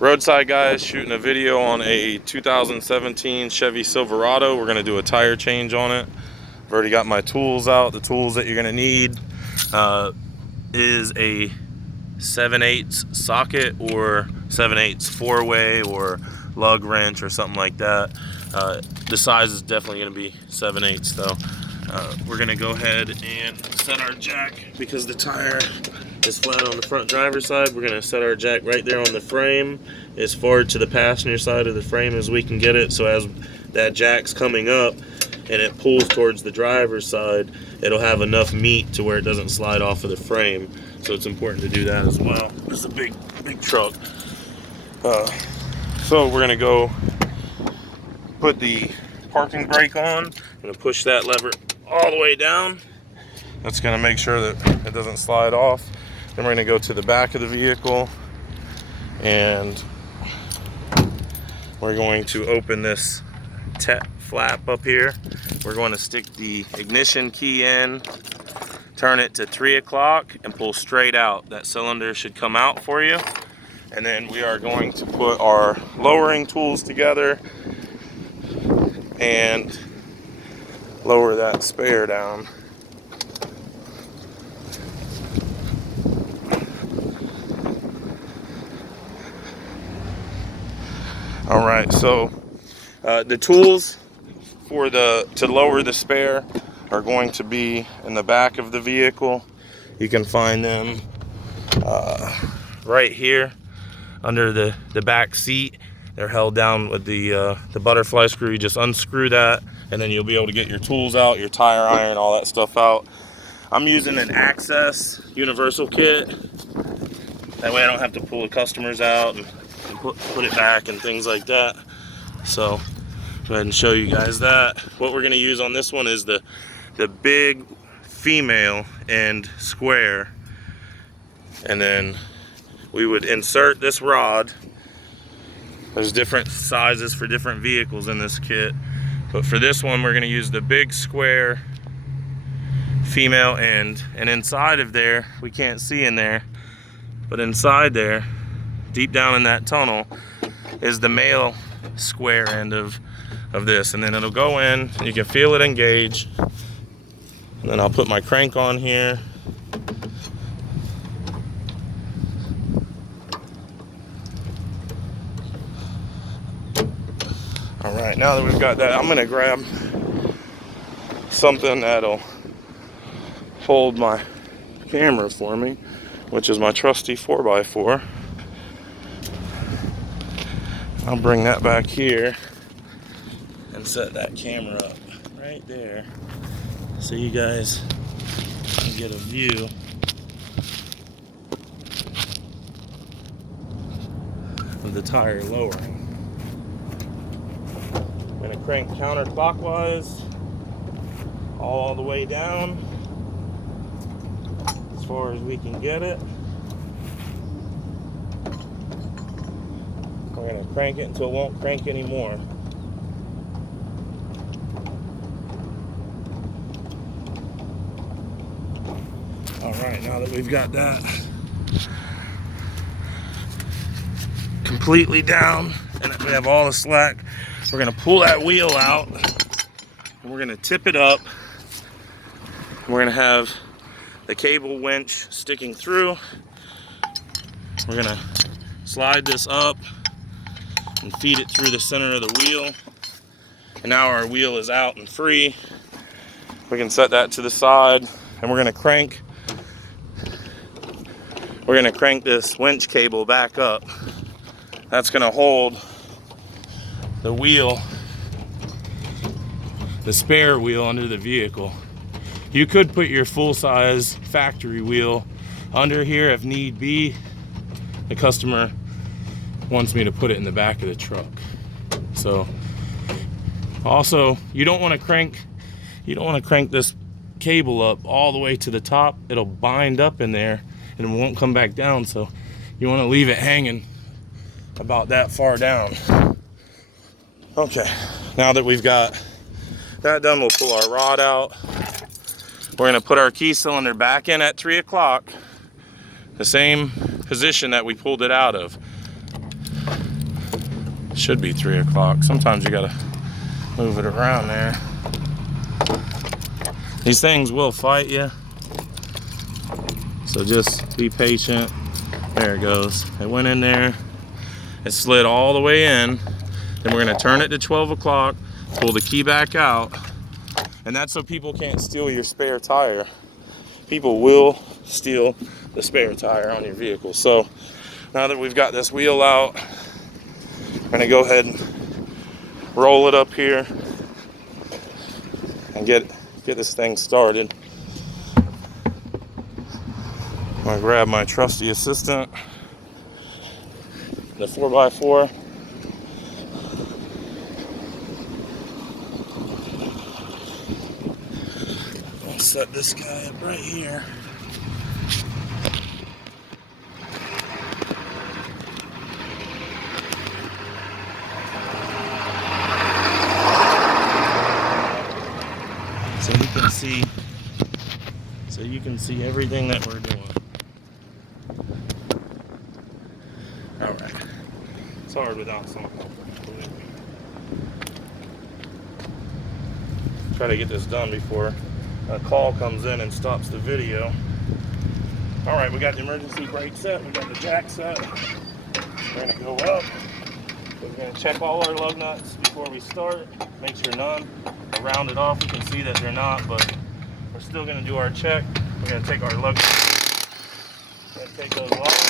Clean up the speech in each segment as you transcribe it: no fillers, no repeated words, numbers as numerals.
Roadside guys shooting a video on a 2017 Chevy Silverado. We're going to do a tire change on it. I've already got my tools out. The tools that you're going to need is a 7/8 socket or 7/8 4-way or lug wrench or something like that. The size is definitely going to be 7/8 though. We're going to go ahead and set our jack because the tire is flat on the front driver's side. We're going to set our jack right there on the frame as far to the passenger side of the frame as we can get it. So as that jack's coming up and it pulls towards the driver's side, it'll have enough meat to where it doesn't slide off of the frame. So it's important to do that as well. It's a big truck. So we're going to go put the parking brake on. I'm going to push that lever all the way down. That's going to make sure that it doesn't slide off. Then we're going to go to the back of the vehicle and we're going to open this flap up here. We're going to stick the ignition key in, turn it to 3 o'clock and pull straight out. That cylinder should come out for you. And then we are going to put our lowering tools together and lower that spare down. All right, so the tools for to lower the spare are going to be in the back of the vehicle. You can find them right here under the back seat. They're held down with the butterfly screw. You just unscrew that and then you'll be able to get your tools out, your tire iron, all that stuff out. I'm using an Access universal kit. That way I don't have to pull the customers out and put it back and things like that. So go ahead and show you guys that. What we're gonna use on this one is the big female end square. And then we would insert this rod. There's different sizes for different vehicles in this kit. But for this one, we're gonna use the big square female end. And inside of there, we can't see in there, but inside there, deep down in that tunnel, is the male square end of this. And then it'll go in, and you can feel it engage. And then I'll put my crank on here. All right, now that we've got that, I'm gonna grab something that'll hold my camera for me, which is my trusty 4x4. I'll bring that back here and set that camera up right there so you guys can get a view of the tire lowering. I'm going to crank counterclockwise all the way down as far as we can get it. We're going to crank it until it won't crank anymore. All right, now that we've got that completely down and we have all the slack, we're going to pull that wheel out and we're going to tip it up. We're going to have the cable winch sticking through. We're going to slide this up and feed it through the center of the wheel. And now our wheel is out and free. We can set that to the side and we're going to crank this winch cable back up. That's going to hold the wheel, the spare wheel, under the vehicle. You could put your full-size factory wheel under here if need be. The customer wants me to put it in the back of the truck. So also, you don't want to crank this cable up all the way to the top. It'll bind up in there and it won't come back down. So you want to leave it hanging about that far down. Okay, now that we've got that done, we'll pull our rod out. We're going to put our key cylinder back in at 3 o'clock, the same position that we pulled it out of. Should be 3 o'clock. Sometimes you gotta move it around there. These things will fight you, so just be patient. There it goes. It went in there. It slid all the way in. Then we're gonna turn it to 12 o'clock, pull the key back out, and that's so people can't steal your spare tire. People will steal the spare tire on your vehicle. So now that we've got this wheel out, we're gonna go ahead and roll it up here and get this thing started. I'm gonna grab my trusty assistant, the 4x4. I'll set this guy up right here. So you can see everything that we're doing. All right. It's hard without some. Try to get this done before a call comes in and stops the video. All right, we got the emergency brake set. We got the jack set. We're gonna go up. We're gonna check all our lug nuts before we start. Make sure none are rounded off. We can see that they're not, but we're still gonna do our check. We're gonna take our lug nuts. We're gonna take those off.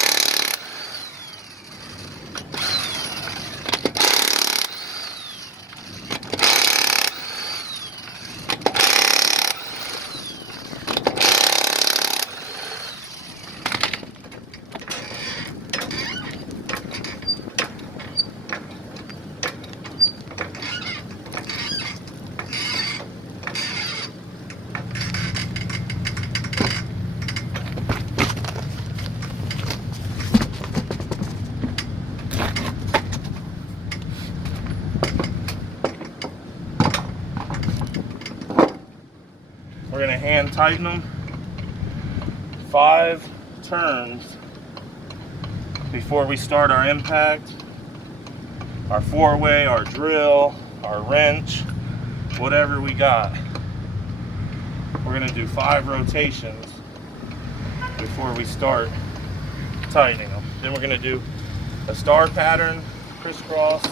We're gonna hand tighten them 5 turns before we start our impact, our 4-way, our drill, our wrench, whatever we got. We're gonna do 5 rotations before we start tightening them. Then we're gonna do a star pattern, crisscross.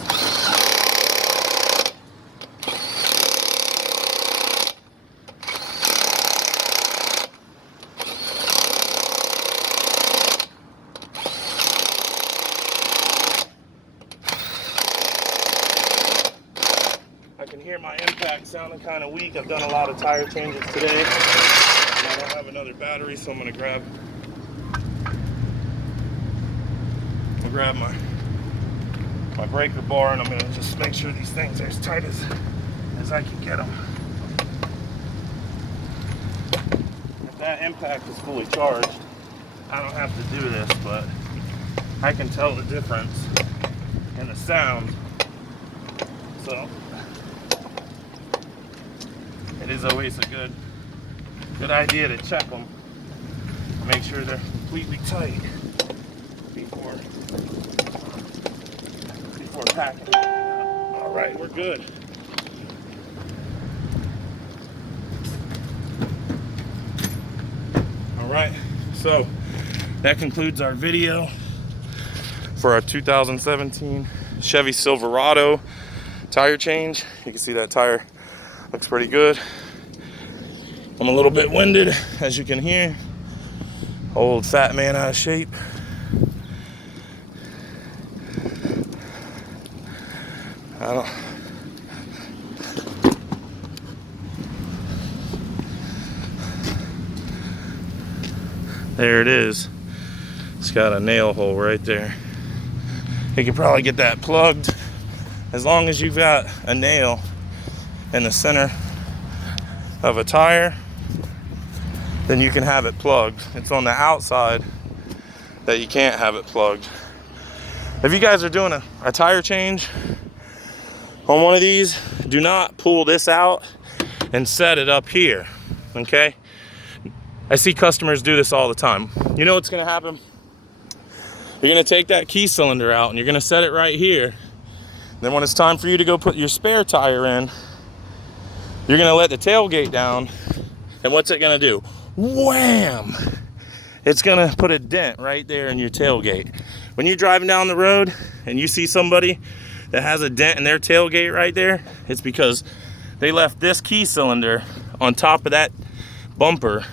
I can hear my impact sounding kind of weak. I've done a lot of tire changes today, and I don't have another battery, so I'm gonna grab my breaker bar, and I'm gonna just make sure these things are as tight as I can get them. If that impact is fully charged, I don't have to do this, but I can tell the difference in the sound. So it is always a good idea to check them, make sure they're completely tight before packing them. All right, we're good. All right, so that concludes our video for our 2017 Chevy Silverado tire change. You can see that tire looks pretty good. I'm a little bit winded, as you can hear. Old fat man out of shape. There it is. It's got a nail hole right there. You can probably get that plugged. As long as you've got a nail in the center of a tire, then you can have it plugged. It's on the outside that you can't have it plugged. If you guys are doing a tire change on one of these, do not pull this out and set it up here, okay? I see customers do this all the time. You know what's gonna happen? You're gonna take that key cylinder out and you're gonna set it right here, Then when it's time for you to go put your spare tire in, you're gonna let the tailgate down, and what's it gonna do? Wham! It's gonna put a dent right there in your tailgate. When you're driving down the road and you see somebody that has a dent in their tailgate right there, it's because they left this key cylinder on top of that bumper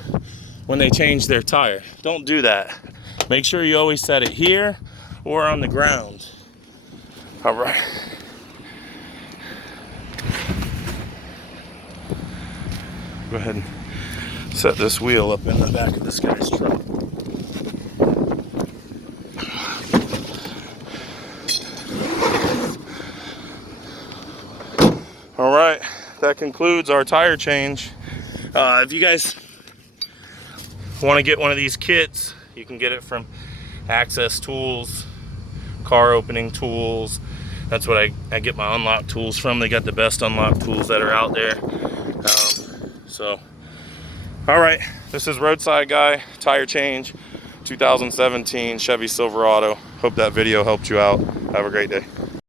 when they changed their tire. Don't do that. Make sure you always set it here or on the ground. All right. Go ahead and set this wheel up in the back of this guy's truck. All right, that concludes our tire change. If you guys want to get one of these kits, you can get it from Access Tools, Car Opening Tools. That's what I get my unlock tools from. They got the best unlock tools that are out there. All right, this is Roadside Guy, tire change, 2017 Chevy Silverado. Hope that video helped you out. Have a great day.